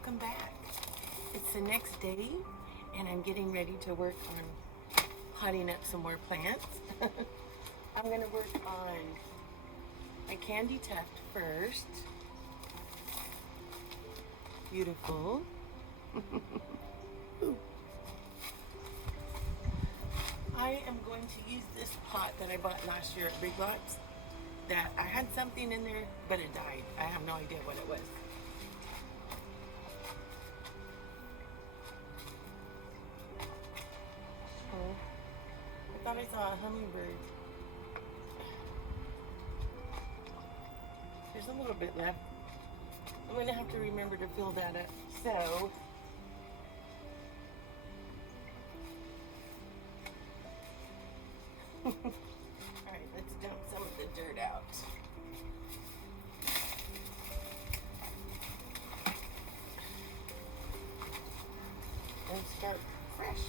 welcome back. It's the next day and I'm getting ready to work on potting up some more plants. I'm going to work on my candy tuft first. Beautiful. I am going to use this pot that I bought last year at Big Lots. That I had something in there, but it died. I have no idea what it was. Oh, I thought I saw a hummingbird. There's a little bit left. I'm going to have to remember to fill that up. So, alright, let's dump some of the dirt out. And start fresh.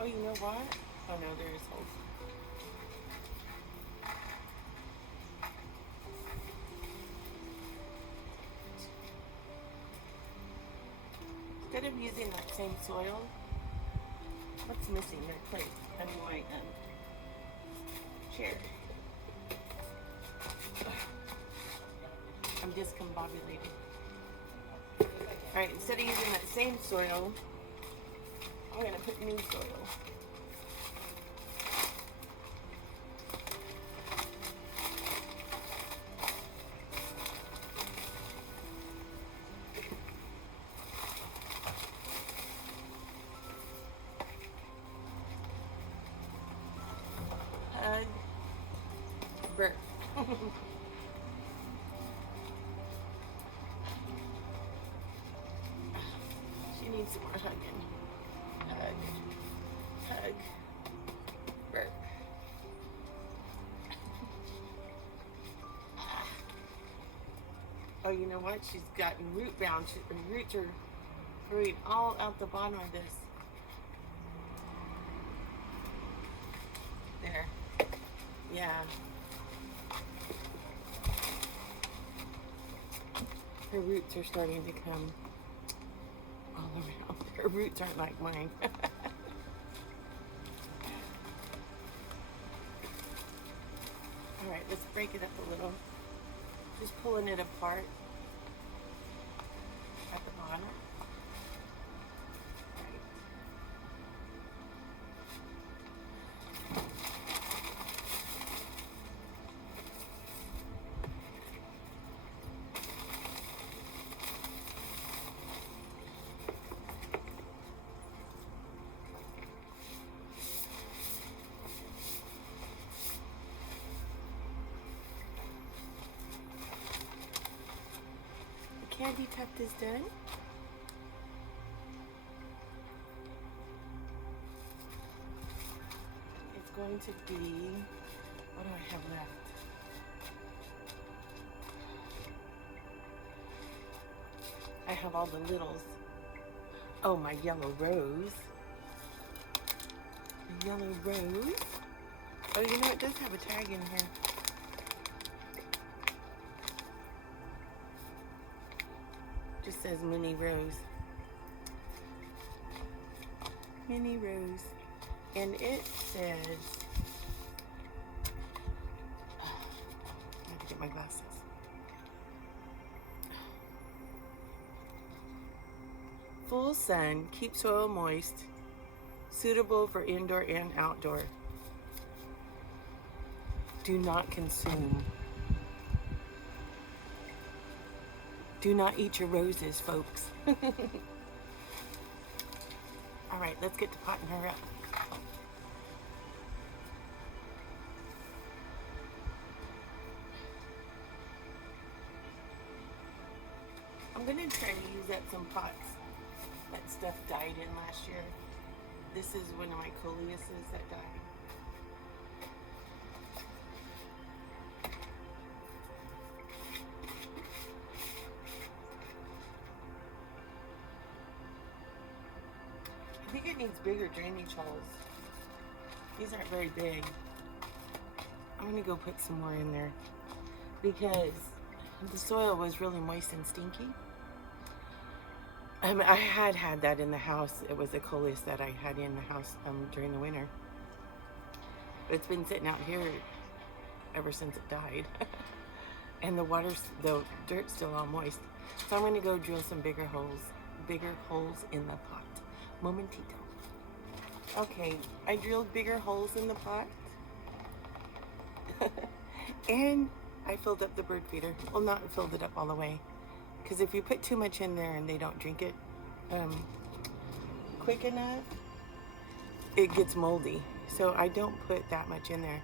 Oh, you know what? Oh no, there is holes. Instead of using that same soil, what's missing there? Plate. I mean my chair. I'm discombobulated. Alright, instead of using that same soil, I'm going to put new soil. Hug. Birth. She needs some more hugging. Hug. Hug. Birth. Oh, you know what? She's gotten root bound. Her roots are growing all out the bottom of this. There. Yeah. Her roots are starting to come all around. Her roots aren't like mine. Alright, let's break it up a little. Just pulling it apart at the bottom. Candy tuft is done. It's going to be, what do I have left? I have all the littles. Oh, my yellow rose. The yellow rose. Oh, you know, it does have a tag in here. Just says Minnie Rose. Minnie Rose. And it says, I have to get my glasses. Full sun, keep soil moist, suitable for indoor and outdoor. Do not consume. Do not eat your roses, folks. All right, let's get to potting her up. I'm gonna try to use up some pots that stuff died in last year. This is one of my coleuses that died. I think it needs bigger drainage holes. These aren't very big. I'm gonna go put some more in there because the soil was really moist and stinky. I had that in the house. It was a coleus that I had in the house during the winter. But it's been sitting out here ever since it died. And the dirt's still all moist. So I'm going to go drill some bigger holes in the pot. Momentito. Okay, I drilled bigger holes in the pot. And I filled up the bird feeder. Well, not filled it up all the way. Because if you put too much in there and they don't drink it quick enough, it gets moldy. So I don't put that much in there.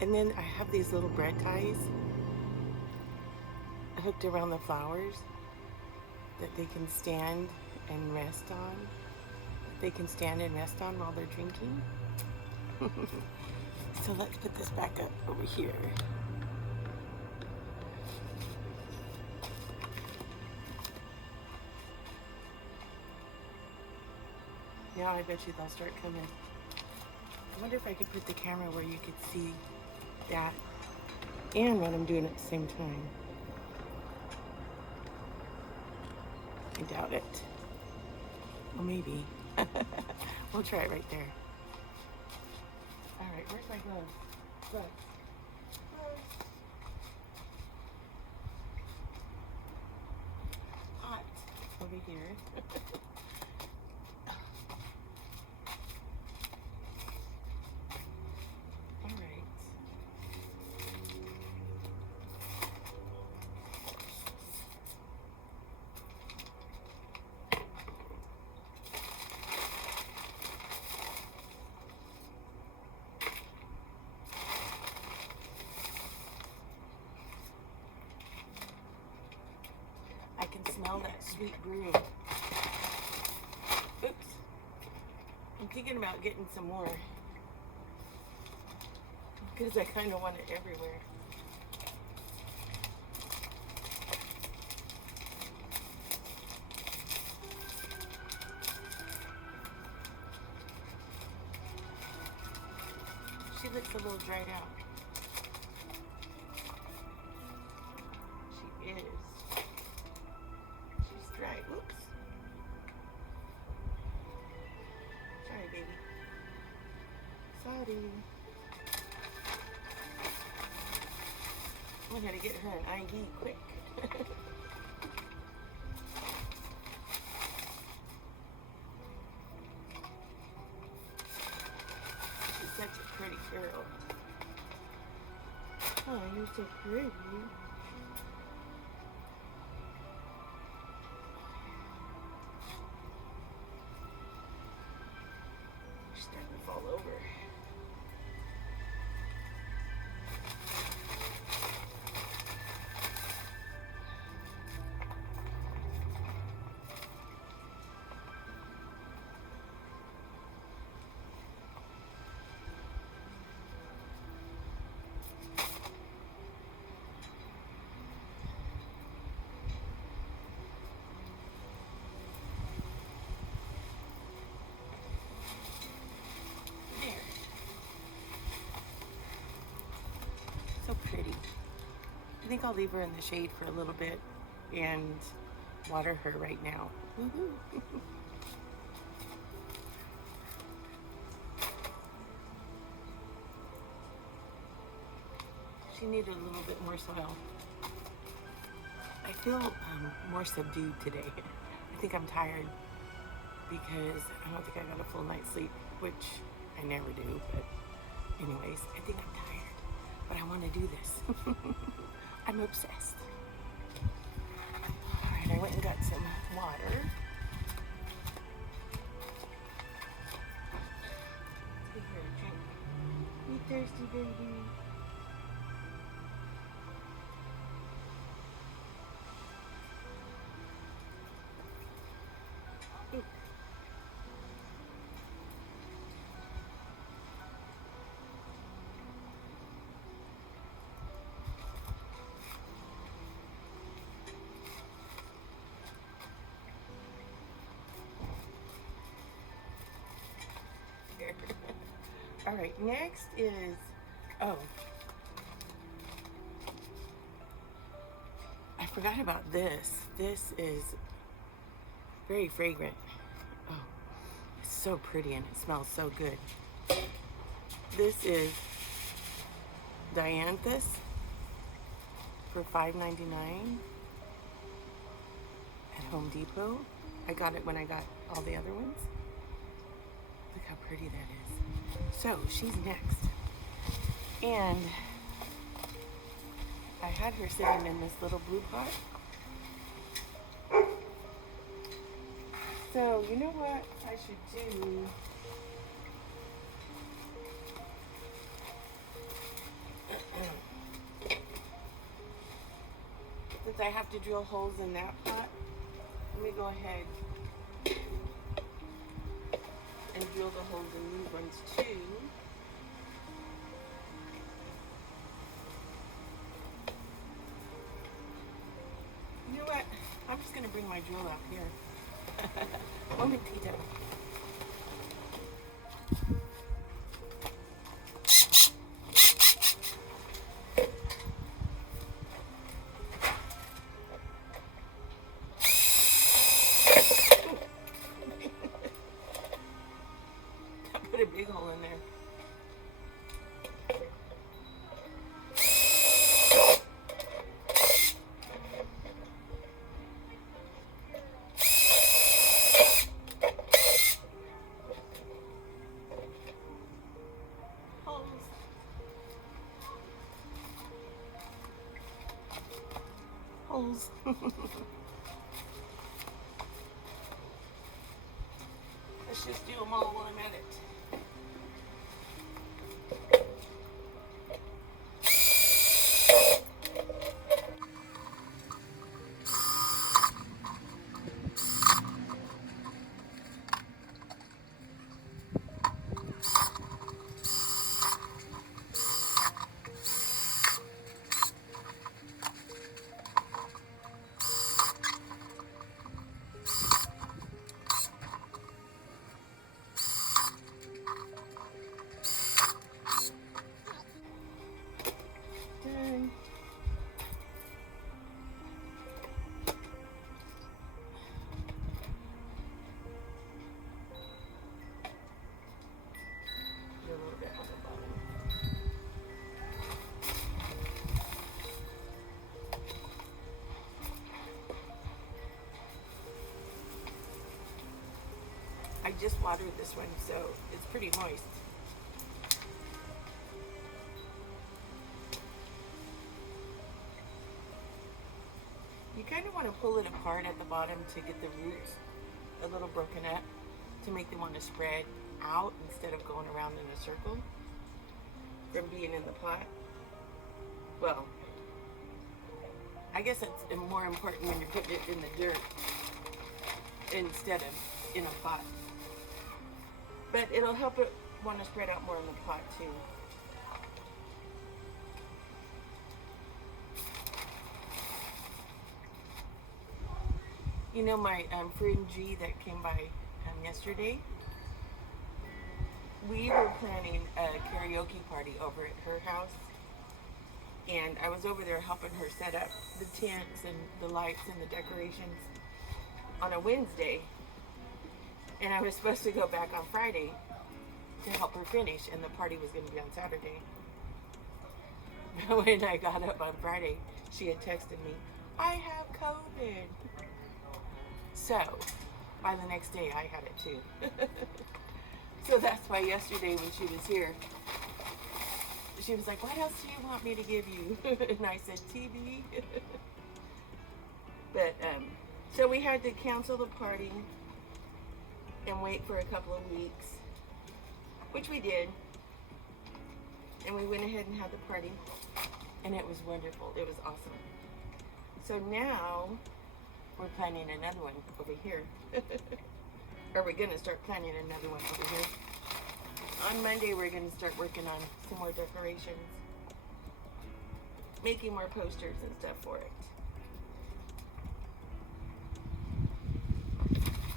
And then I have these little bread ties hooked around the flowers that they can stand and rest on. They can stand and rest on while they're drinking. So let's put this back up over here. Now I bet you they'll start coming. I wonder if I could put the camera where you could see that and what I'm doing at the same time. I doubt it. Well, maybe. We'll try it right there. All right, where's my gloves? Gloves. Hot over here. All right. I can smell that sweet brew. Oops. I'm thinking about getting some more because I kind of want it everywhere. She looks a little dried out. She is. She's dry. Oops. Sorry, baby. Sorry. I gotta get her an ID quick. She's such a pretty girl. Oh, you're so pretty. She's starting to fall over. So pretty. I think I'll leave her in the shade for a little bit and water her right now. She needed a little bit more soil. I feel more subdued today. I think I'm tired because I don't think I got a full night's sleep, which I never do, but anyways, I think I'm tired. But I want to do this. I'm obsessed. Alright, I went and got some water. Give her a drink. You thirsty, baby? Ooh. All right, next is, oh, I forgot about this. This is very fragrant. Oh, it's so pretty and it smells so good. This is Dianthus for $5.99 at Home Depot. I got it when I got all the other ones. Look how pretty that is. So she's next. And I had her sitting in this little blue pot. So you know what I should do? Since I have to drill holes in that pot, let me go ahead and drill the holes in these ones too. You know what? I'm just going to bring my drill out here. Momentito. Put a big hole in there. Holes. Let's just do them all while I'm at it. I just watered this one, so it's pretty moist. You kind of want to pull it apart at the bottom to get the roots a little broken up, to make them want to spread out instead of going around in a circle from being in the pot. Well, I guess it's more important when you're putting it in the dirt instead of in a pot. But it'll help it want to spread out more in the pot too. You know, my friend G that came by yesterday, we were planning a karaoke party over at her house. And I was over there helping her set up the tents and the lights and the decorations on a Wednesday. And I was supposed to go back on Friday to help her finish, and the party was going to be on Saturday. But when I got up on Friday, she had texted me, I have COVID. So, by the next day, I had it too. So that's why yesterday when she was here, she was like, what else do you want me to give you? And I said, TB. But, so we had to cancel the party and wait for a couple of weeks, which we did. And we went ahead and had the party, and it was wonderful. It was awesome. So now we're planning another one over here. Or we're going to start planning another one over here. On Monday, we're going to start working on some more decorations, making more posters and stuff for it.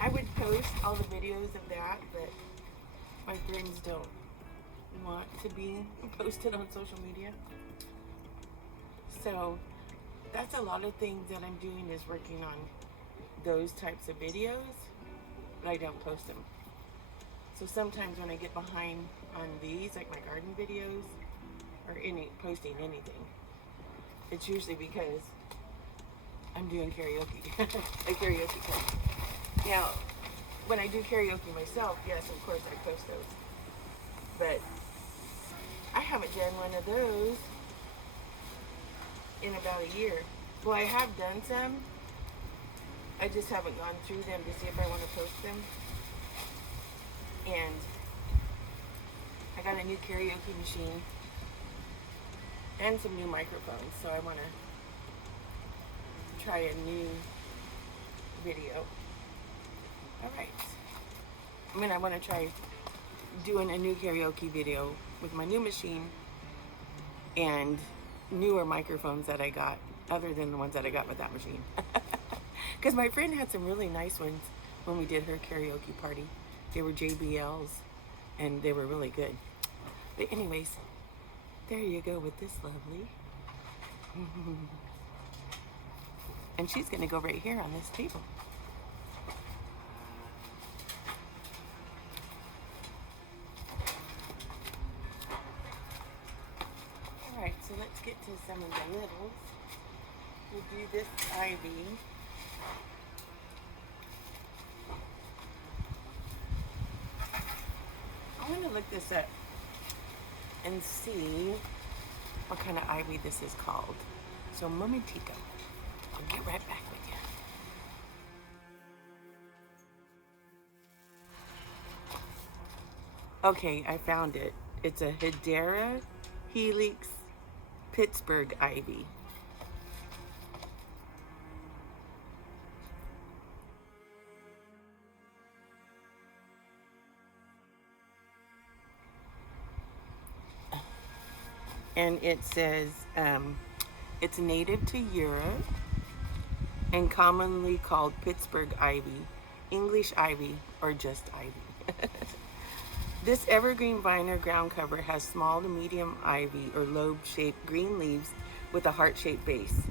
I would post all the videos of that, but my friends don't want to be posted on social media. So that's a lot of things that I'm doing, is working on those types of videos, but I don't post them. So sometimes when I get behind on these, like my garden videos, or posting anything, it's usually because I'm doing karaoke, a karaoke club. Now, when I do karaoke myself, yes, of course I post those. But I haven't done one of those in about a year. Well, I have done some. I just haven't gone through them to see if I want to post them. And I got a new karaoke machine and some new microphones, so I want to try a new video. Alright. I want to try doing a new karaoke video with my new machine and newer microphones that I got, other than the ones that I got with that machine. Because my friend had some really nice ones when we did her karaoke party. They were JBLs, and they were really good. But anyways, there you go with this lovely. And she's going to go right here on this table. Alright, so let's get to some of the littles. We'll do this ivy. I want to look this up and see what kind of ivy this is called. So, momentico. I'll get right back with you. Okay, I found it. It's a Hedera Helix Pittsburgh ivy. And it says it's native to Europe and commonly called Pittsburgh ivy, English ivy, or just ivy. This evergreen vine or ground cover has small to medium ivy or lobe-shaped green leaves with a heart-shaped base.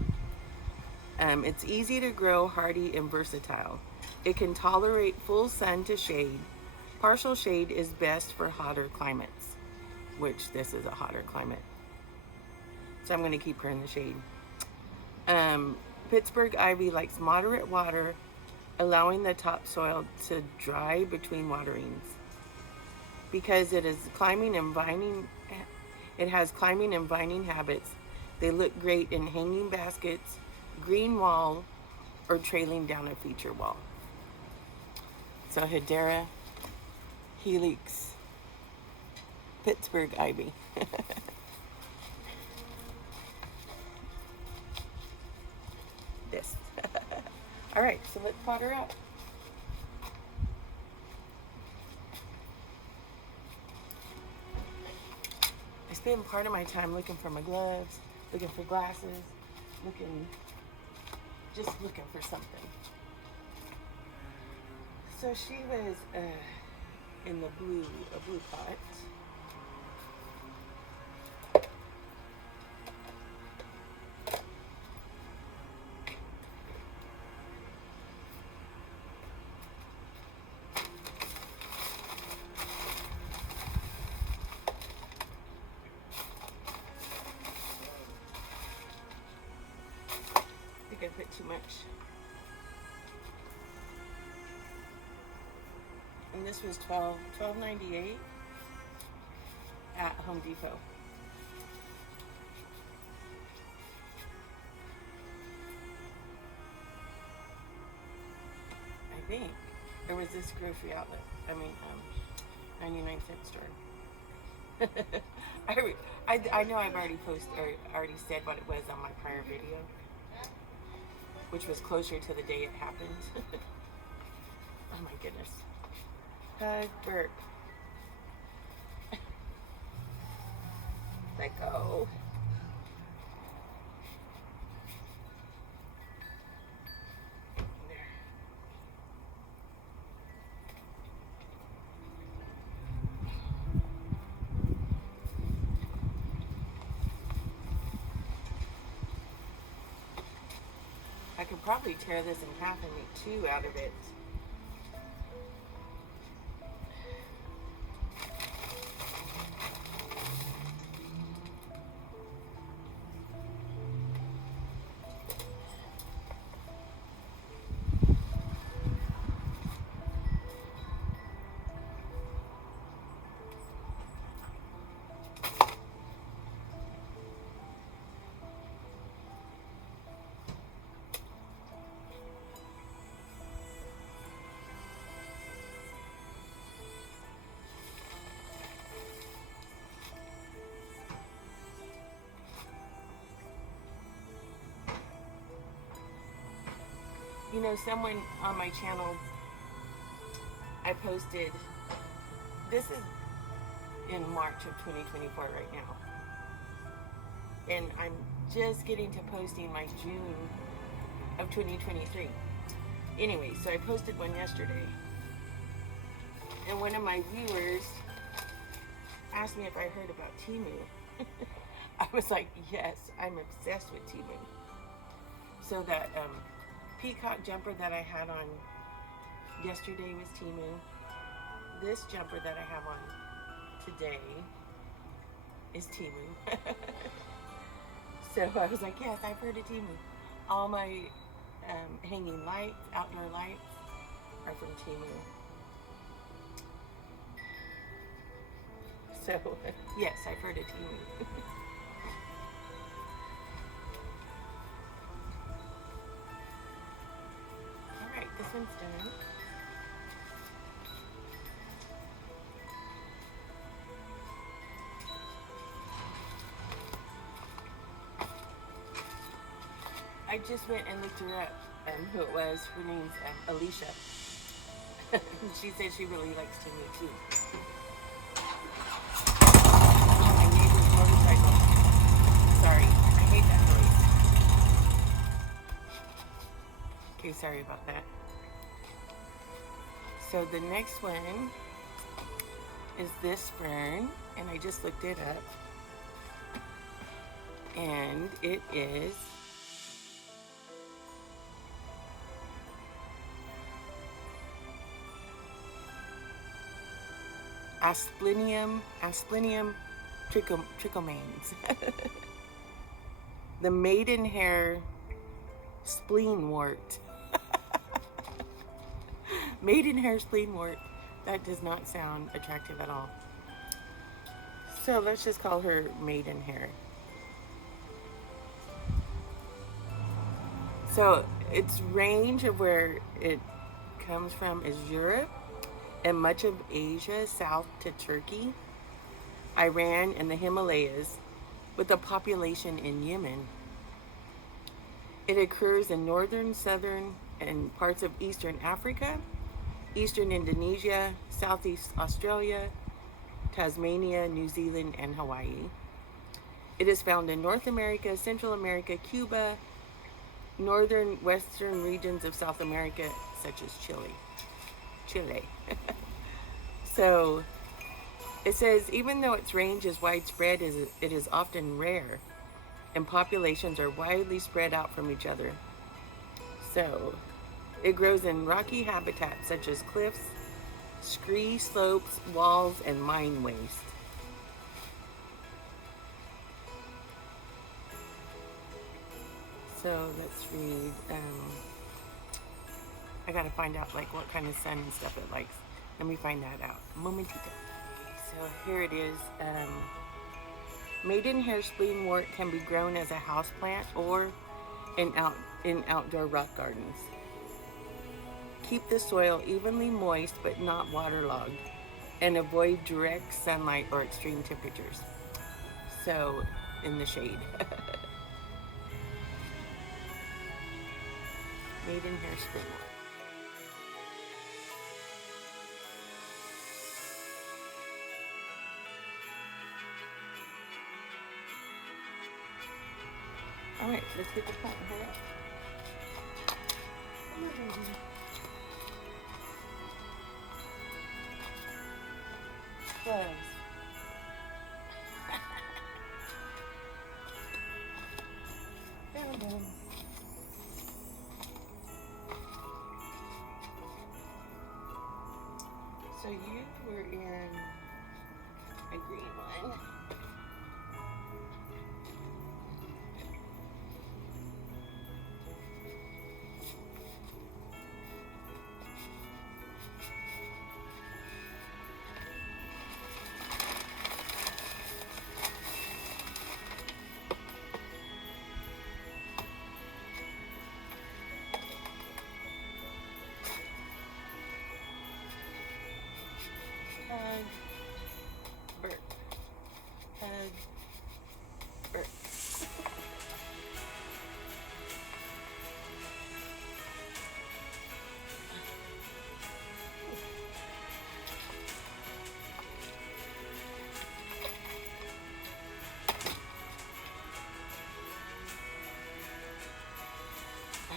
It's easy to grow, hardy, and versatile. It can tolerate full sun to shade. Partial shade is best for hotter climates, which this is a hotter climate. So I'm going to keep her in the shade. Pittsburgh ivy likes moderate water, allowing the topsoil to dry between waterings. Because it has climbing and vining habits, they look great in hanging baskets, green wall, or trailing down a feature wall. So Hedera Helix Pittsburgh ivy. This. All right, so let's pot her up. I spend part of my time looking for my gloves, looking for glasses, just looking for something. So she was in a blue pot. I put too much. And this was $12.98 at Home Depot. I think there was this grocery outlet. 99-cent store. I know I've already already said what it was on my prior video, which was closer to the day it happened. Oh my goodness. Hug, burp. Let go. There. I I could probably tear this in half and make two out of it. You know, someone on my channel, I posted, this is in March of 2024 right now. And I'm just getting to posting my June of 2023. Anyway, so I posted one yesterday. And one of my viewers asked me if I heard about Temu. I was like, yes, I'm obsessed with Temu. So that peacock jumper that I had on yesterday was Temu. This jumper that I have on today is Temu. So I was like, yes, I've heard of Temu. All my hanging lights, outdoor lights, are from Temu. So, yes, I've heard of Temu. Alright, this one's done. I just went and looked her up, who it was. Her name's Alicia. She said she really likes Temu too. My neighbor's motorcycle. Sorry, I hate that noise. Okay, sorry about that. So the next one is this fern, and I just looked it up. And it is Asplenium trichomanes. The maidenhair spleenwort. Maidenhair spleenwort. That does not sound attractive at all. So let's just call her maidenhair. So its range of where it comes from is Europe and much of Asia south to Turkey, Iran, and the Himalayas, with a population in Yemen. It occurs in northern, southern, and parts of eastern Africa, eastern Indonesia, southeast Australia, Tasmania, New Zealand, and Hawaii. It is found in North America, Central America, Cuba, northern western regions of South America, such as Chile. So it says, even though its range is widespread, it is often rare, and populations are widely spread out from each other. So it grows in rocky habitats such as cliffs, scree slopes, walls, and mine waste. So let's read. I gotta find out like what kind of sun and stuff it likes. Let me find that out. Momentito. So here it is. Maidenhair spleenwort can be grown as a houseplant or in outdoor rock gardens. Keep the soil evenly moist but not waterlogged, and avoid direct sunlight or extreme temperatures. So in the shade. Maidenhair spleenwort. All right, let's get the plant and hurry up. Come on, baby. Gloves. Found them.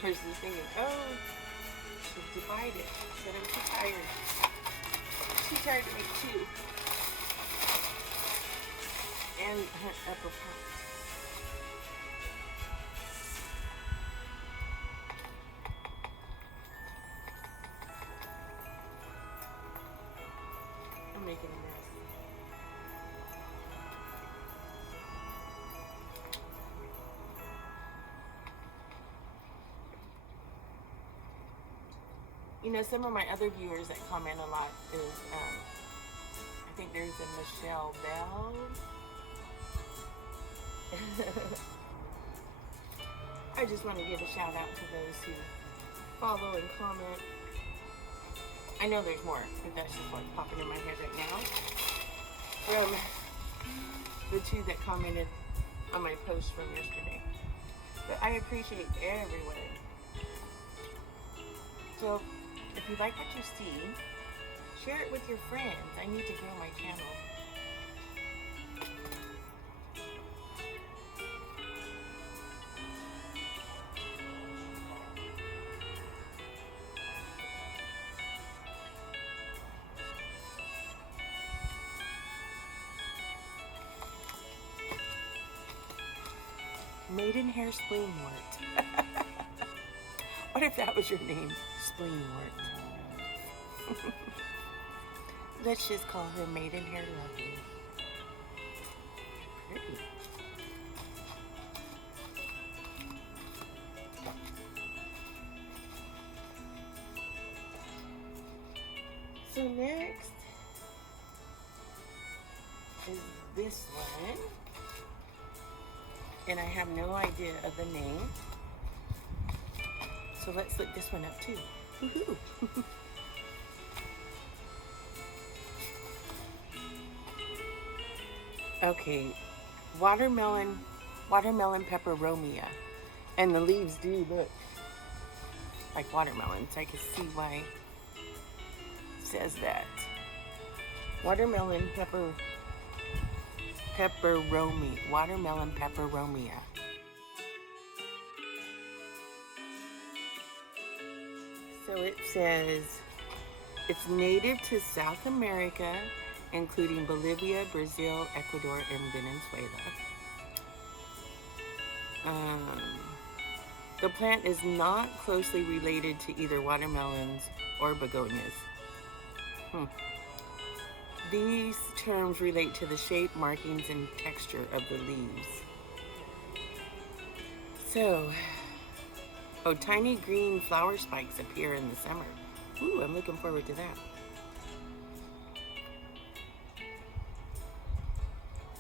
I was just thinking, oh, she's divided. But I'm too tired. Too tired to make two. And her upper part. I'm making a mess. You know, some of my other viewers that comment a lot is, I think there's a Michelle Bell. I just want to give a shout out to those who follow and comment. I know there's more, but that's just what's popping in my head right now. From the two that commented on my post from yesterday. But I appreciate everyone. So, if you like what you see, share it with your friends. I need to grow my channel. Maidenhair spleenwort. What if that was your name? Spleenwort. Let's just call her Maidenhair Lovely. Pretty. So next is this one. And I have no idea of the name. So let's look this one up too. Woohoo! Okay, watermelon peperomia. And the leaves do look like watermelons. I can see why it says that. Watermelon peperomia. So it says it's native to South America, including Bolivia, Brazil, Ecuador, and Venezuela. The plant is not closely related to either watermelons or begonias. These terms relate to the shape, markings, and texture of the leaves. So, tiny green flower spikes appear in the summer. Ooh, I'm looking forward to that.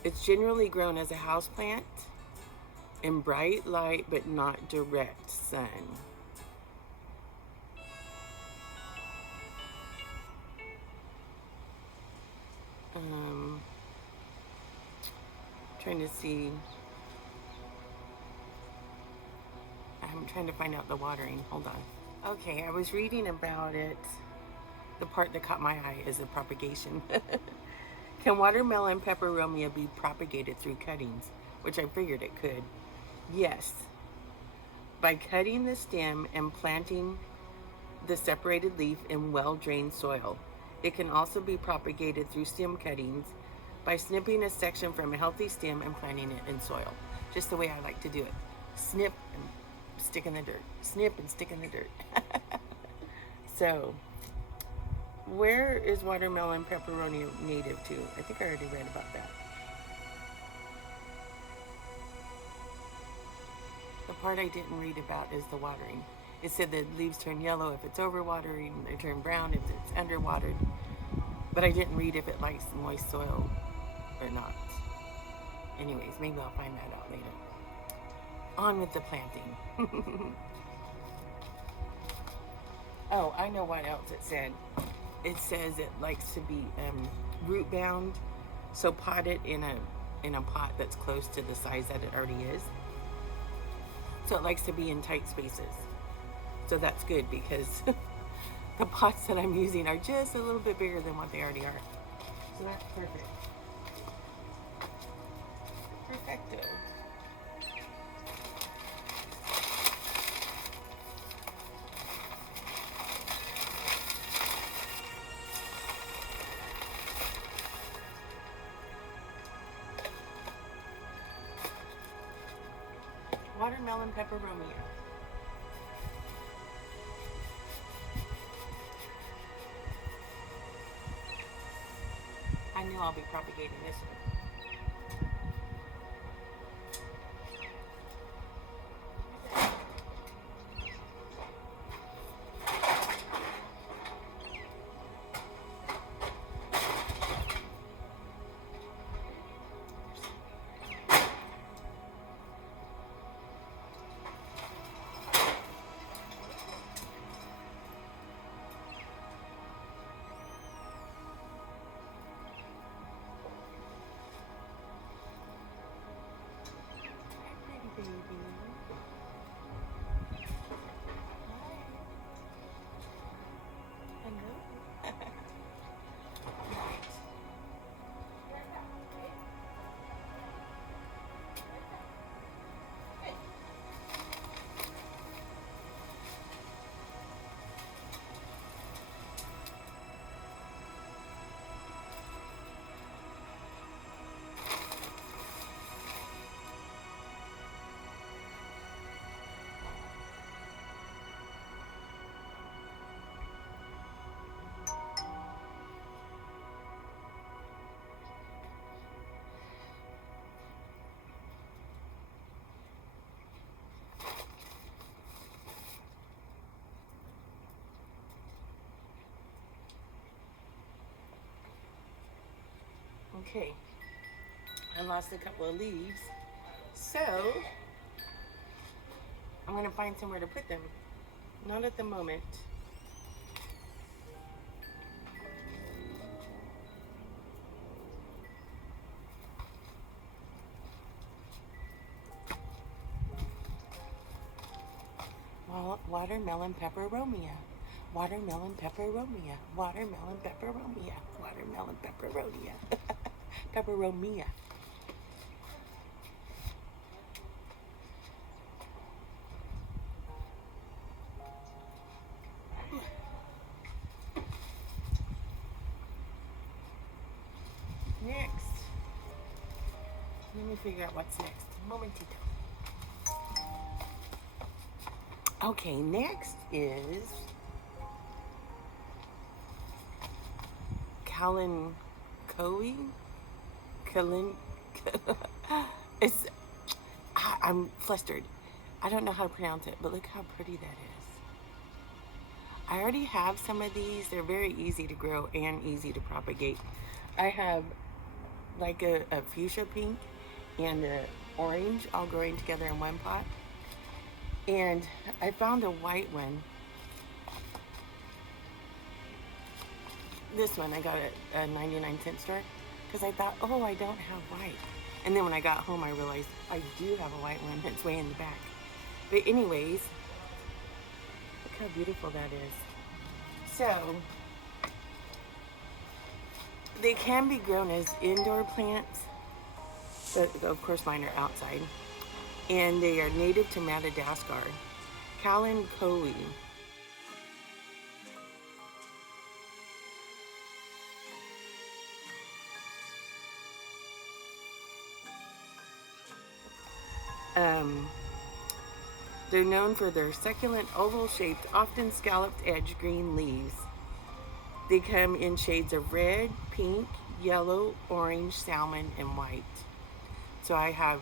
It's generally grown as a houseplant in bright light but not direct sun. Trying to see. I'm trying to find out the watering. Hold on. Okay, I was reading about it. The part that caught my eye is the propagation. Can watermelon peperomia be propagated through cuttings? Which I figured it could. Yes. By cutting the stem and planting the separated leaf in well-drained soil. It can also be propagated through stem cuttings by snipping a section from a healthy stem and planting it in soil. Just the way I like to do it. Snip and stick in the dirt. Snip and stick in the dirt. So, where is watermelon pepperoni native to? I think I already read about that. The part I didn't read about is the watering. It said that leaves turn yellow if it's overwatering, they turn brown if it's underwatered. But I didn't read if it likes moist soil or not. Anyways, maybe I'll find that out later. On with the planting. Oh, I know what else it said. It says it likes to be root bound, so pot it in a pot that's close to the size that it already is. So it likes to be in tight spaces. So that's good because the pots that I'm using are just a little bit bigger than what they already are. So that's perfect. Perfecto. watermelon pepperomia. I knew I'll be propagating this one. Baby. Hello. Right. Okay, I lost a couple of leaves, so I'm gonna find somewhere to put them. Not at the moment. Watermelon pepperomia. Watermelon pepperomia. Watermelon pepperomia. Watermelon pepperomia. Pepperomia. Next. Let me figure out what's next. Momentito. Okay, next is I'm flustered. I don't know how to pronounce it, but look how pretty that is. I already have some of these. They're very easy to grow and easy to propagate. I have like a fuchsia pink and an orange all growing together in one pot. And I found a white one. This one I got at a 99-cent store because I thought, oh, I don't have white. And then when I got home, I realized I do have a white one. It's way in the back. But anyways, look how beautiful that is. So, they can be grown as indoor plants, but of course mine are outside. And they are native to Madagascar. Kalanchoe. They're known for their succulent, oval-shaped, often scalloped-edged green leaves. They come in shades of red, pink, yellow, orange, salmon, and white. So I have,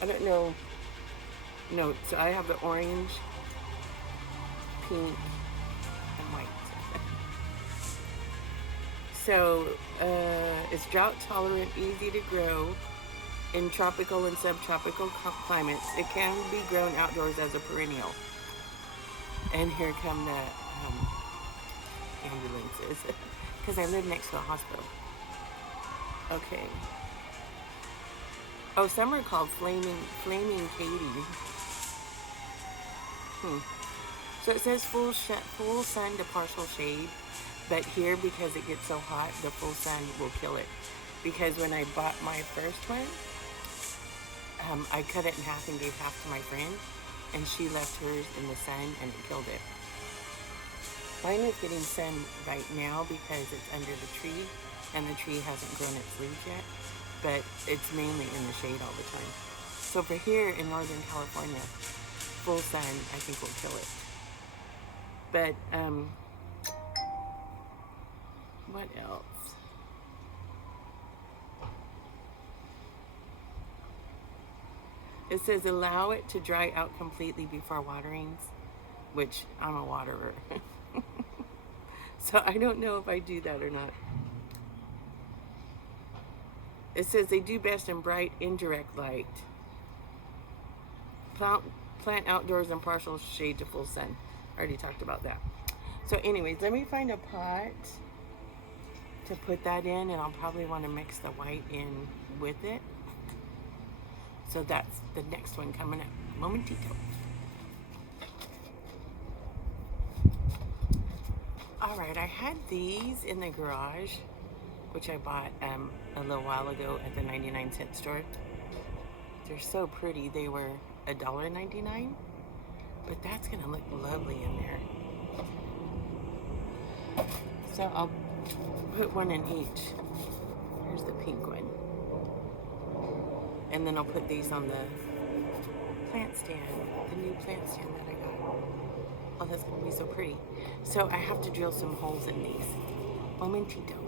I don't know, no, so I have the orange, pink, and white. So it's drought tolerant, easy to grow in tropical and subtropical climates. It can be grown outdoors as a perennial. And here come the ambulances, because I live next to a hospital. Okay. Oh, some are called flaming Katie. So it says full sun to partial shade, but here, because it gets so hot, the full sun will kill it. Because when I bought my first one, I cut it in half and gave half to my friend, and she left hers in the sun and it killed it. Mine is getting sun right now because it's under the tree, and the tree hasn't grown its leaves yet, but it's mainly in the shade all the time. So for here in Northern California, full sun, I think will kill it. But, what else? It says allow it to dry out completely before waterings, which I'm a waterer. So I don't know if I do that or not. It says they do best in bright, indirect light. Plant outdoors in partial shade to full sun. I already talked about that. So anyways, let me find a pot to put that in, and I'll probably want to mix the white in with it. So that's the next one coming up. Momentito. Alright, I had these in the garage, which I bought a little while ago at the 99-cent store. They're so pretty. They were $1.99, but that's gonna look lovely in there. So I'll put one in each. Here's the pink one. And then I'll put these on the plant stand, the new plant stand that I got. Oh, that's gonna be so pretty. So I have to drill some holes in these. Momentito.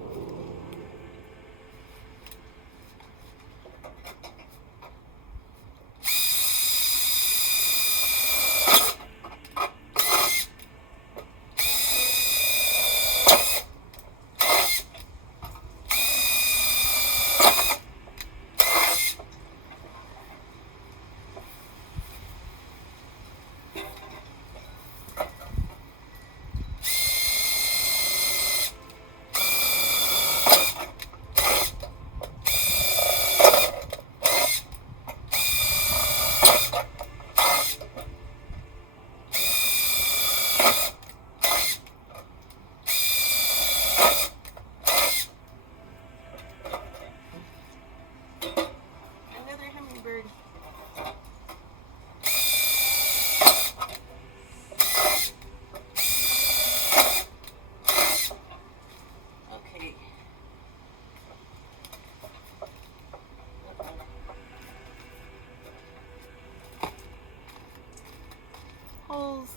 Holes.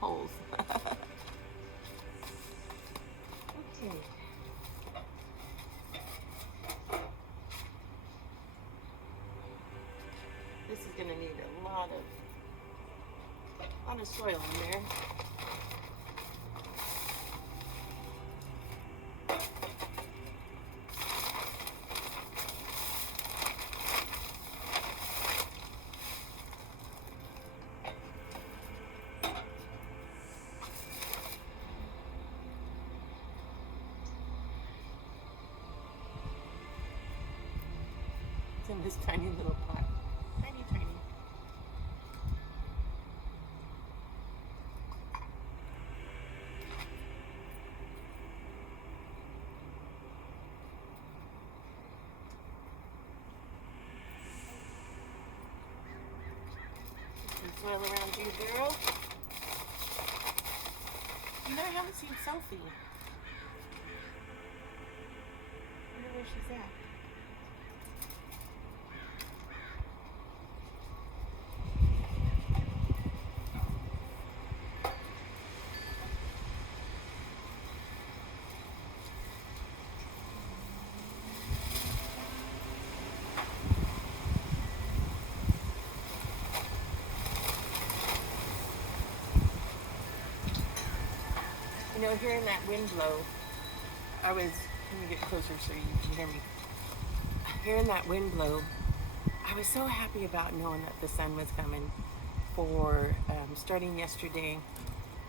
Holes. Okay. This is going to need a lot of soil in there. In this tiny little pot. Tiny, tiny. Some soil around you, girl. You know, I haven't seen Sophie. I wonder where she's at. You know, hearing that wind blow, let me get closer so you can hear me. Hearing that wind blow, I was so happy about knowing that the sun was coming for starting yesterday,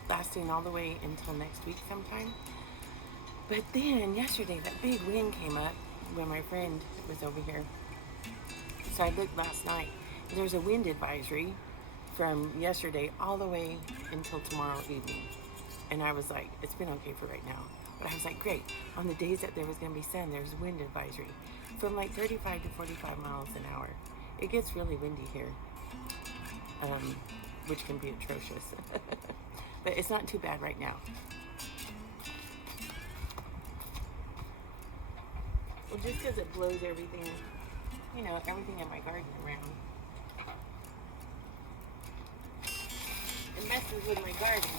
lasting all the way until next week sometime. But then yesterday, that big wind came up when my friend was over here. So I looked last night, and there's a wind advisory from yesterday all the way until tomorrow evening. And I was like, it's been okay for right now. But I was like, great. On the days that there was going to be sun, there's a wind advisory from like 35 to 45 miles an hour. It gets really windy here, which can be atrocious. But it's not too bad right now. Well, just because it blows everything. you know, everything in my garden around. It messes with my garden.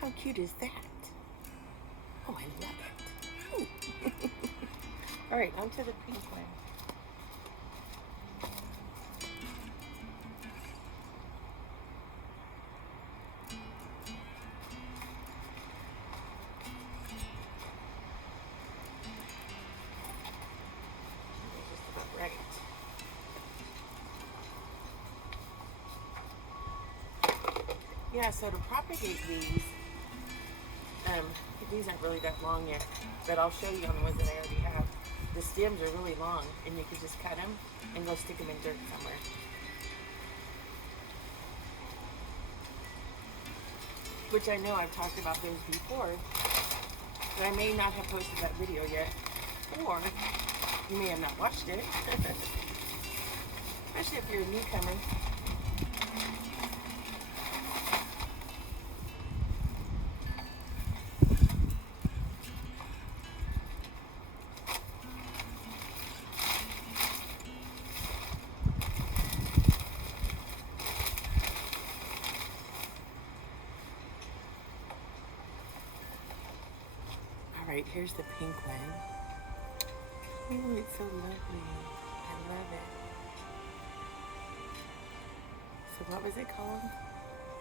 How cute is that? Oh, I love it. Ooh. All right, onto the pink one. Just about right. Yeah, so to propagate these aren't really that long yet, but I'll show you on the ones that I already have. The stems are really long, and you can just cut them and go stick them in dirt somewhere. Which I know I've talked about those before, but I may not have posted that video yet, or you may have not watched it, especially if you're a newcomer. All right, here's the pink one. Oh, it's so lovely. I love it. So what was it called?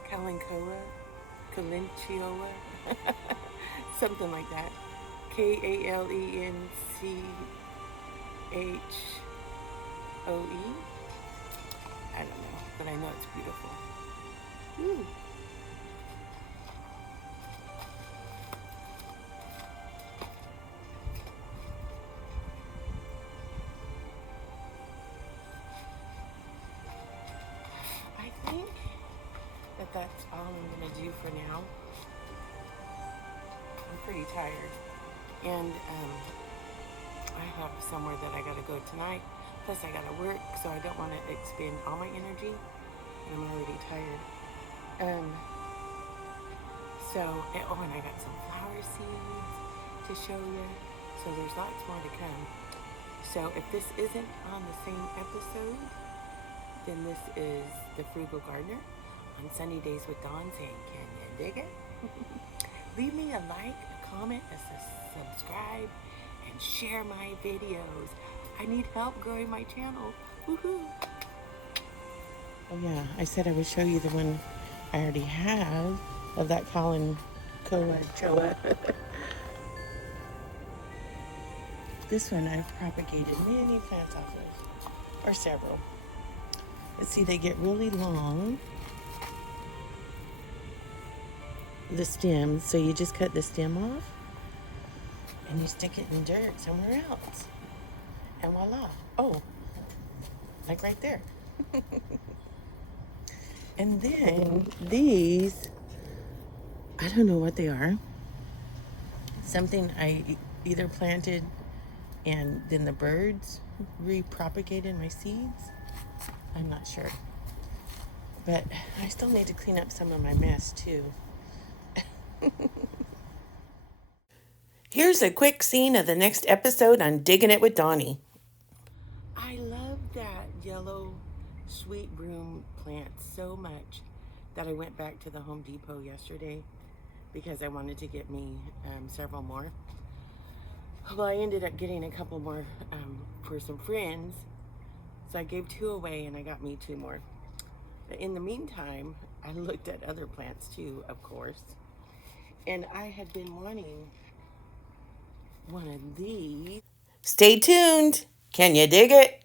Kalanchoa? Kalenchioa? Something like that. Kalenchoe? I don't know, but I know it's beautiful. Woo. I think that's all I'm gonna do for now. I'm pretty tired, and I have somewhere that I gotta go tonight. Plus, I gotta work, so I don't want to expend all my energy. And I'm already tired. And I got some flower seeds to show you. So there's lots more to come. So if this isn't on the same episode, then this is the Frugal Gardener on Sunny Days with Dawn saying, can you dig it? Leave me a like, a comment, a subscribe, and share my videos. I need help growing my channel. Woohoo! Oh yeah, I said I would show you the one I already have of that Kalanchoa. This one I've propagated many plants off of, or several. Let's see, they get really long, the stems, so you just cut the stem off and you stick it in dirt somewhere else. And voila. Oh, like right there. And then these, I don't know what they are. Something I either planted and then the birds repropagated my seeds. I'm not sure. But I still need to clean up some of my mess too. Here's a quick scene of the next episode on Digging It with Dawnie. I love that yellow sweet broom plant so much that I went back to the Home Depot yesterday because I wanted to get me several more. Well, I ended up getting a couple more for some friends. So I gave 2 away and I got me 2 more. But in the meantime, I looked at other plants too, of course. And I had been wanting one of these. Stay tuned. Can you dig it?